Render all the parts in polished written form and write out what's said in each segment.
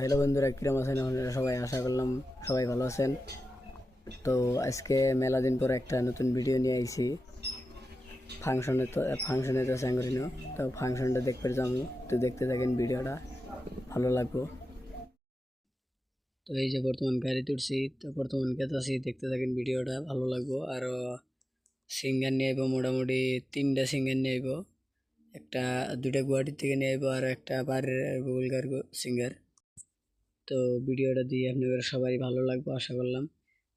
Hello বন্ধুরা, কিরম আছেন আপনারা সবাই? আশা করলাম সবাই ভালো আছেন। তো আজকে মেলা দিন পর একটা নতুন ভিডিও নিয়ে আইছি। ফাংশনে তো স্যাঙ্গরিনো, তো ফাংশনটা দেখতে যাবো। তো দেখতে থাকেন, ভিডিওটা ভালো লাগবো। তো এই যে বর্তমান গাড়ি তুলছি, তো বর্তমান গেতাছি, দেখতে থাকেন, ভিডিওটা ভালো লাগবো। আর সিঙ্গার নিয়ে আইব, মোটামুটি 3টা সিঙ্গার নিয়ে আইব। দুটা গুয়াহাটি থেকে নিয়ে আইব, আর একটা বাইরের বুলগার সিঙ্গার। তো ভিডিওটা দিয়ে আপনাদের সবারই ভালো লাগবে আশা করলাম।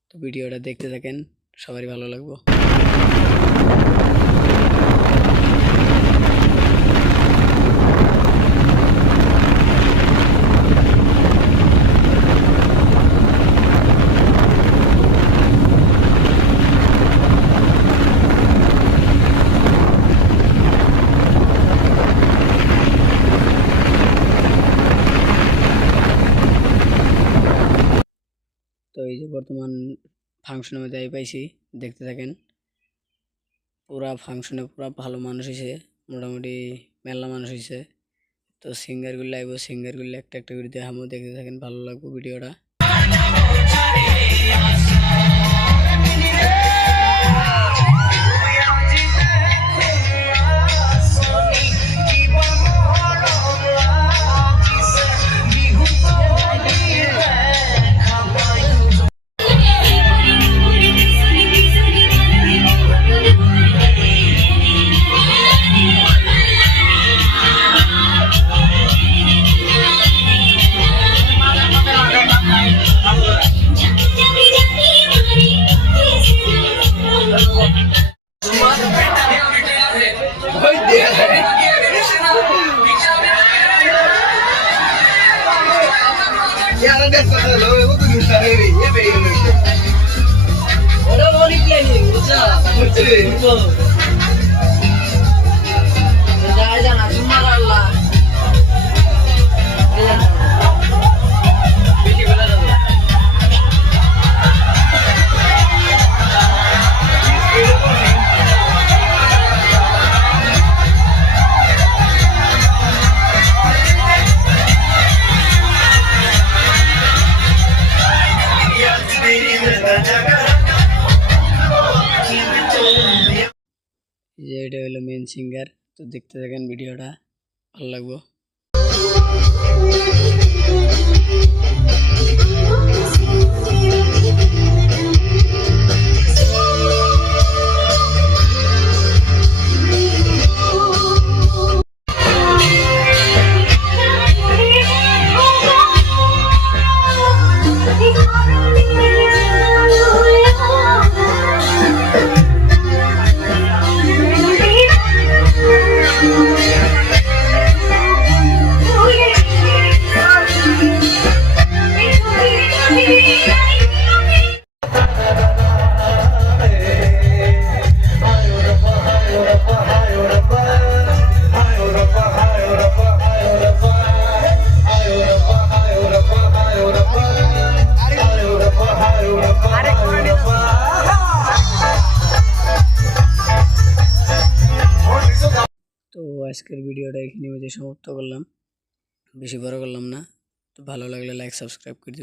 তো ভিডিওটা দেখতে থাকেন, সবারই ভালো লাগবে। তো এই যে বর্তমান ফাংশনের মধ্যে পাইছি, দেখতে থাকেন। পুরা ফাংশনে পুরা ভালো মানুষ হয়েছে, মোটামুটি মেলা মানুষ হয়েছে। তো সিঙ্গারগুলো আইব, সিঙ্গারগুলো একটা একটা করে দেখাবো, দেখতে থাকেন, ভালো লাগবে ভিডিওটা। যে এটা হলো মেন সিঙ্গার। তো দেখতে থাকেন, ভিডিওটা ভালো লাগবে। তো আজকের ভিডিওটা এখানে সমাপ্ত করলাম, বেশি বড় করলাম না। তো ভালো লাগলে লাইক সাবস্ক্রাইব করে দিবেন।